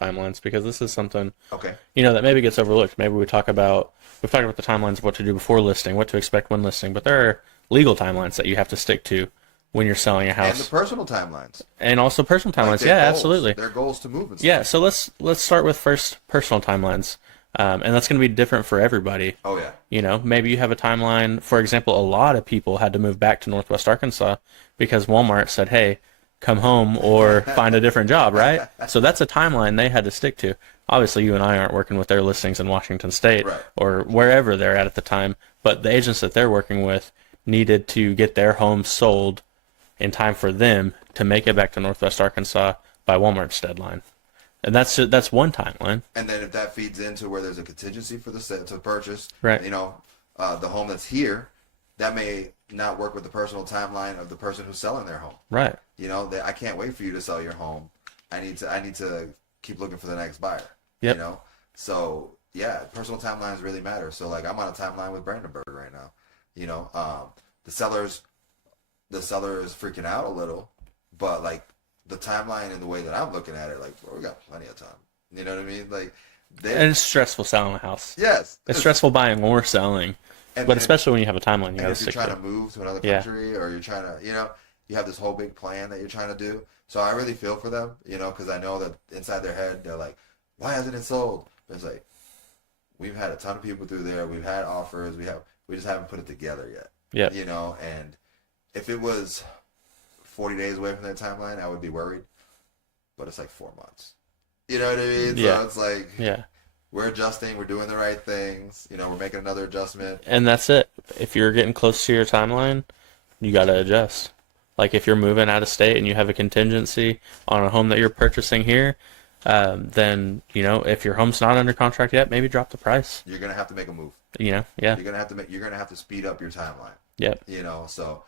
timelines because this is something, Okay. that maybe gets overlooked. Maybe we've talked about the timelines of what to do before listing, what to expect when listing, but there are legal timelines that you have to stick to when you're selling a And the house, personal timelines, and also personal like timelines. Yeah, absolutely. their goals to move and Yeah, stuff. so let's start with first personal timelines, and that's going to be different for everybody. Oh yeah. Maybe you have a timeline. For example, a lot of people had to move back to Northwest Arkansas because Walmart said, "Hey, come home or find a different job," right? So that's a timeline they had to stick to. Obviously, you and I aren't working with their listings in Washington State Right. or wherever they're at the time, but the agents that they're working with needed to get their home sold in time for them to make it back to Northwest Arkansas by Walmart's deadline. And that's one timeline. And then if that feeds into where there's a contingency for the to purchase, Right. the home that's here, that may not work with the personal timeline of the person who's selling their home. Right. I can't wait for you to sell your home. I need to keep looking for the next buyer. Yep. So yeah, personal timelines really matter. So like I'm on a timeline with Brandenburg right now. The seller is freaking out a little, but like the timeline and the way that I'm looking at it, like bro, we got plenty of time. You know what I mean? Like And it's stressful selling a house. yes, It's stressful buying or selling, but and especially when you have a timeline you and got to if you're stick trying to. to move to another Yeah. country or you're trying to, you have this whole big plan that you're trying to do. So I really feel for them, because I know that inside their head they're like, why hasn't it sold? But it's like we've had a ton of people through there. We've had offers. We just haven't put it together yet. Yep. And if it was 40 days away from their timeline, I would be worried. But it's like 4 months. You know what I mean? Yeah. So it's like Yeah. we're adjusting. We're doing the right things. We're making another adjustment. And that's it. If you're getting close to your timeline, you got to adjust. Like if you're moving out of state and you have a contingency on a home that you're purchasing here, then, if your home's not under contract yet, maybe drop the price. You're gonna have to make a move. Yeah. You're gonna have to speed up your timeline. Yep. So